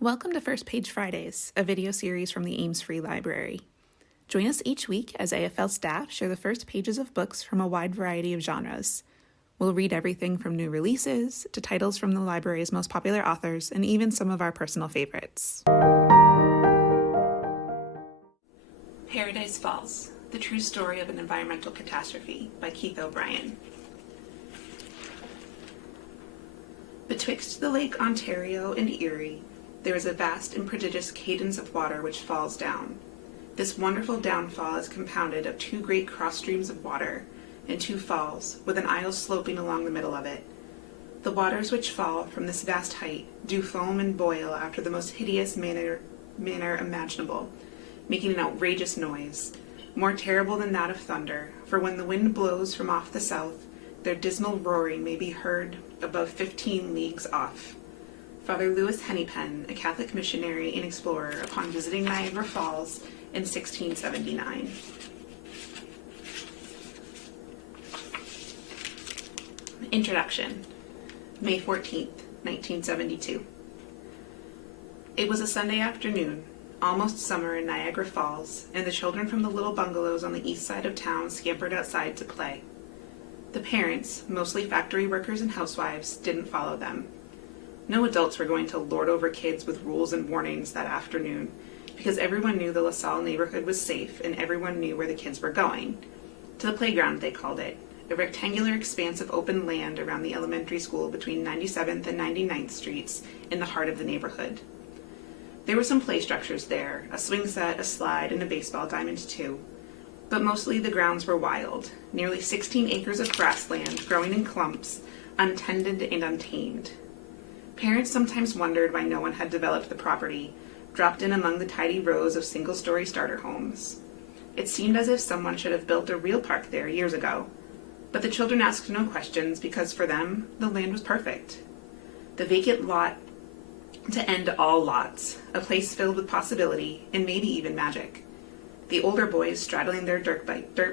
Welcome to First Page Fridays, a video series from the Ames Free Library. Join us each week as AFL staff share the first pages of books from a wide variety of genres. We'll read everything from new releases to titles from the library's most popular authors and even some of our personal favorites. Paradise Falls, The True Story of an Environmental Catastrophe by Keith O'Brien. Betwixt the Lake Ontario and Erie, there is a vast and prodigious cadence of water which falls down. This wonderful downfall is compounded of two great cross streams of water, and two falls, with an isle sloping along the middle of it. The waters which fall from this vast height do foam and boil after the most hideous manner imaginable, making an outrageous noise, more terrible than that of thunder, for when the wind blows from off the south, their dismal roaring may be heard above 15 leagues off. Father Louis Hennepin, a Catholic missionary and explorer, upon visiting Niagara Falls in 1679. Introduction. May 14th, 1972. It was a Sunday afternoon, almost summer in Niagara Falls, and the children from the little bungalows on the east side of town scampered outside to play. The parents, mostly factory workers and housewives, didn't follow them. No adults were going to lord over kids with rules and warnings that afternoon, because everyone knew the LaSalle neighborhood was safe and everyone knew where the kids were going. To the playground, they called it, a rectangular expanse of open land around the elementary school between 97th and 99th Streets in the heart of the neighborhood. There were some play structures there, a swing set, a slide, and a baseball diamond too. But mostly the grounds were wild, nearly 16 acres of grassland growing in clumps, untended and untamed. Parents sometimes wondered why no one had developed the property, dropped in among the tidy rows of single-story starter homes. It seemed as if someone should have built a real park there years ago, but the children asked no questions because for them, the land was perfect. The vacant lot to end all lots, a place filled with possibility and maybe even magic. The older boys, straddling their dirt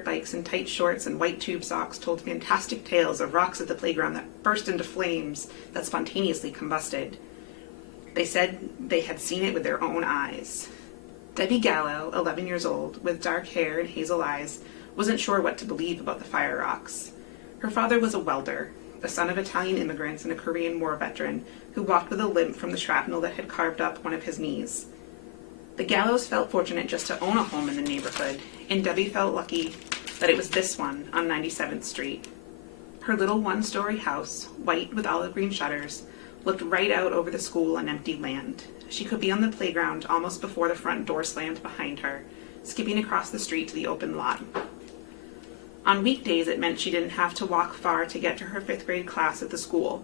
bikes in tight shorts and white tube socks, told fantastic tales of rocks at the playground that burst into flames that spontaneously combusted. They said they had seen it with their own eyes. Debbie Gallo, 11 years old, with dark hair and hazel eyes, wasn't sure what to believe about the fire rocks. Her father was a welder, the son of Italian immigrants and a Korean War veteran who walked with a limp from the shrapnel that had carved up one of his knees. The Gallos felt fortunate just to own a home in the neighborhood, and Debbie felt lucky that it was this one on 97th Street. Her little one-story house, white with olive green shutters, looked right out over the school and empty land. She could be on the playground almost before the front door slammed behind her, skipping across the street to the open lot. On weekdays, it meant she didn't have to walk far to get to her 5th grade class at the school.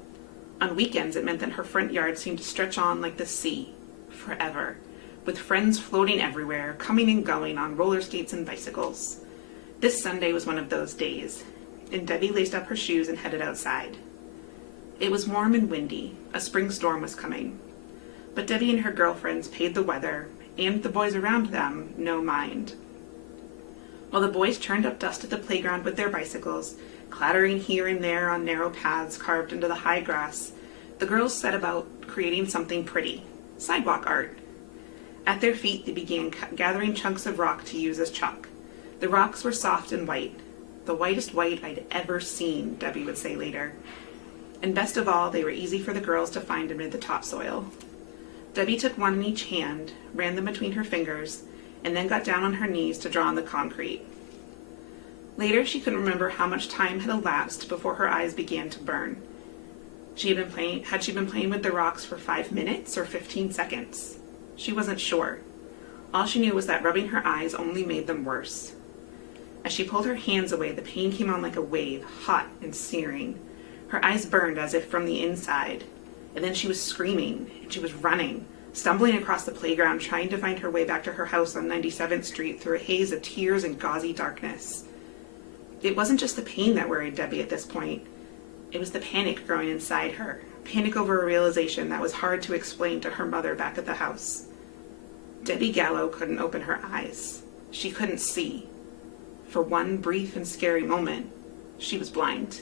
On weekends, it meant that her front yard seemed to stretch on like the sea, forever, with friends floating everywhere, coming and going on roller skates and bicycles. This Sunday was one of those days, and Debbie laced up her shoes and headed outside. It was warm and windy. A spring storm was coming. But Debbie and her girlfriends paid the weather, and the boys around them no mind. While the boys churned up dust at the playground with their bicycles, clattering here and there on narrow paths carved into the high grass, the girls set about creating something pretty, sidewalk art. At their feet, they began gathering chunks of rock to use as chalk. The rocks were soft and white, the whitest white I'd ever seen, Debbie would say later. And best of all, they were easy for the girls to find amid the topsoil. Debbie took one in each hand, ran them between her fingers, and then got down on her knees to draw on the concrete. Later, she couldn't remember how much time had elapsed before her eyes began to burn. Had she been playing with the rocks for 5 minutes or 15 seconds? She wasn't sure. All she knew was that rubbing her eyes only made them worse. As she pulled her hands away, the pain came on like a wave, hot and searing. Her eyes burned as if from the inside. And then she was screaming, and she was running, stumbling across the playground, trying to find her way back to her house on 97th Street through a haze of tears and gauzy darkness. It wasn't just the pain that worried Debbie at this point. It was the panic growing inside her. Panic over a realization that was hard to explain to her mother back at the house. Debbie Gallo couldn't open her eyes. She couldn't see. For one brief and scary moment, she was blind.